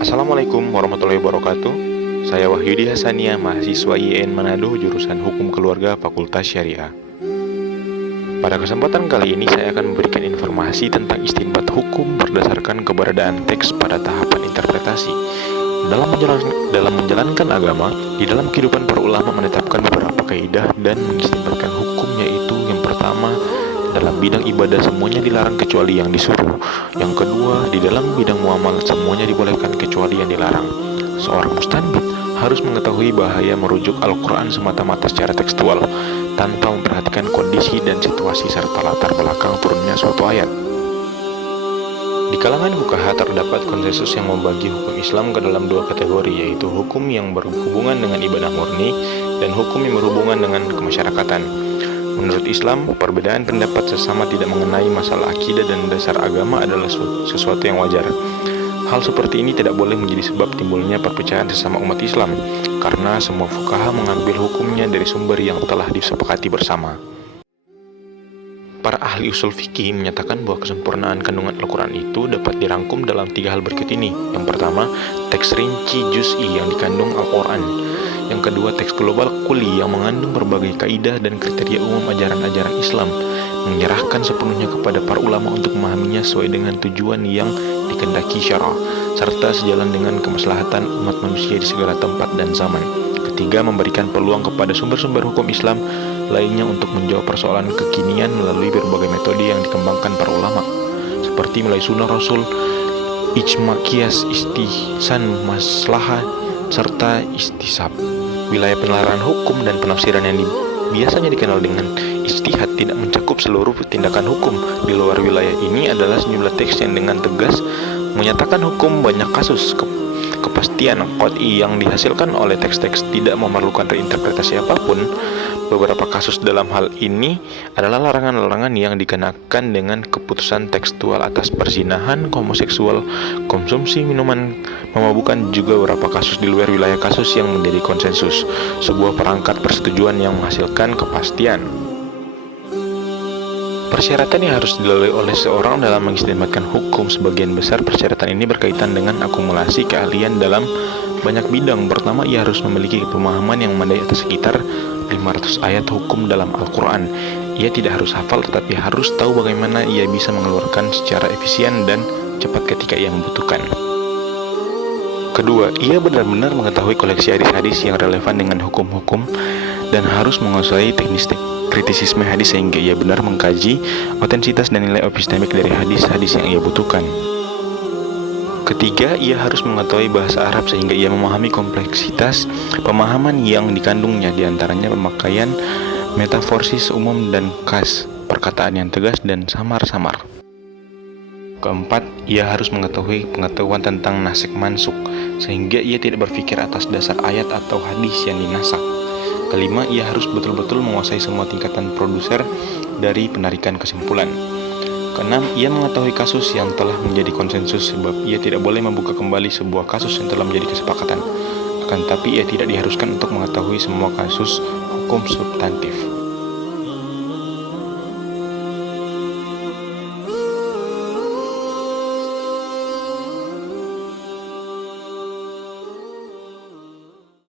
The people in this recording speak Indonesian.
Assalamualaikum warahmatullahi wabarakatuh. Saya Wahyudi Hasania, mahasiswa IAIN Manado, jurusan Hukum Keluarga Fakultas Syariah. Pada kesempatan kali ini saya akan memberikan informasi tentang istinbat hukum berdasarkan keberadaan teks pada tahapan interpretasi. Dalam menjalankan agama, di dalam kehidupan para ulama menetapkan beberapa kaidah dan mengistinbatkan hukum, yaitu yang pertama, dalam bidang ibadah semuanya dilarang kecuali yang disuruh. Yang kedua, di dalam bidang muamalah semuanya dibolehkan kecuali yang dilarang. Seorang mustanbit harus mengetahui bahaya merujuk Al-Quran semata-mata secara tekstual, tanpa memperhatikan kondisi dan situasi serta latar belakang turunnya suatu ayat. Di kalangan fuqaha terdapat konsensus yang membagi hukum Islam ke dalam dua kategori, yaitu hukum yang berhubungan dengan ibadah murni dan hukum yang berhubungan dengan kemasyarakatan. Menurut Islam, perbedaan pendapat sesama tidak mengenai masalah akidah dan dasar agama adalah sesuatu yang wajar. Hal seperti ini tidak boleh menjadi sebab timbulnya perpecahan sesama umat Islam, karena semua fuqaha mengambil hukumnya dari sumber yang telah disepakati bersama. Para ahli usul fikih menyatakan bahwa kesempurnaan kandungan Al-Quran itu dapat dirangkum dalam tiga hal berikut ini. Yang pertama, teks rinci juz'i yang dikandung Al-Quran. Yang kedua, teks global kuli yang mengandung berbagai kaidah dan kriteria umum ajaran-ajaran Islam, menyerahkan sepenuhnya kepada para ulama untuk memahaminya sesuai dengan tujuan yang dikehendaki syara, serta sejalan dengan kemaslahatan umat manusia di segala tempat dan zaman. Ketiga, memberikan peluang kepada sumber-sumber hukum Islam lainnya untuk menjawab persoalan kekinian melalui berbagai metode yang dikembangkan para ulama, seperti melalui sunnah Rasul, ijma, qiyas, istihsan, maslahah, serta istisab. Wilayah penelaran hukum dan penafsiran yang biasanya dikenal dengan ijtihad tidak mencakup seluruh tindakan hukum. Di luar wilayah ini adalah sejumlah teks yang dengan tegas menyatakan hukum banyak kasus. Kepastian qot'i yang dihasilkan oleh teks-teks tidak memerlukan reinterpretasi apapun. Beberapa kasus dalam hal ini adalah larangan-larangan yang dikenakan dengan keputusan tekstual atas perzinahan, homoseksual, konsumsi minuman memabukkan, juga beberapa kasus di luar wilayah kasus yang menjadi konsensus, sebuah perangkat persetujuan yang menghasilkan kepastian. Persyaratan yang harus dilalui oleh seorang dalam mengistimbatkan hukum, sebagian besar persyaratan ini berkaitan dengan akumulasi keahlian dalam banyak bidang. Pertama, ia harus memiliki pemahaman yang memadai atas sekitar 500 ayat hukum dalam Al-Quran. Ia tidak harus hafal, tetapi harus tahu bagaimana ia bisa mengeluarkan secara efisien dan cepat ketika ia membutuhkan. Kedua, ia benar-benar mengetahui koleksi hadis-hadis yang relevan dengan hukum-hukum dan harus menguasai teknis kritisisme hadis sehingga ia benar mengkaji otentisitas dan nilai epistemik dari hadis-hadis yang ia butuhkan. Ketiga, ia harus mengetahui bahasa Arab sehingga ia memahami kompleksitas pemahaman yang dikandungnya, diantaranya pemakaian metaforsis umum dan khas, perkataan yang tegas dan samar-samar. Keempat, ia harus mengetahui pengetahuan tentang nasik mansuk sehingga ia tidak berpikir atas dasar ayat atau hadis yang dinasak. Kelima, ia harus betul-betul menguasai semua tingkatan produser dari penarikan kesimpulan. Keenam, ia mengetahui kasus yang telah menjadi konsensus sebab ia tidak boleh membuka kembali sebuah kasus yang telah menjadi kesepakatan. Akan tetapi ia tidak diharuskan untuk mengetahui semua kasus hukum substantif.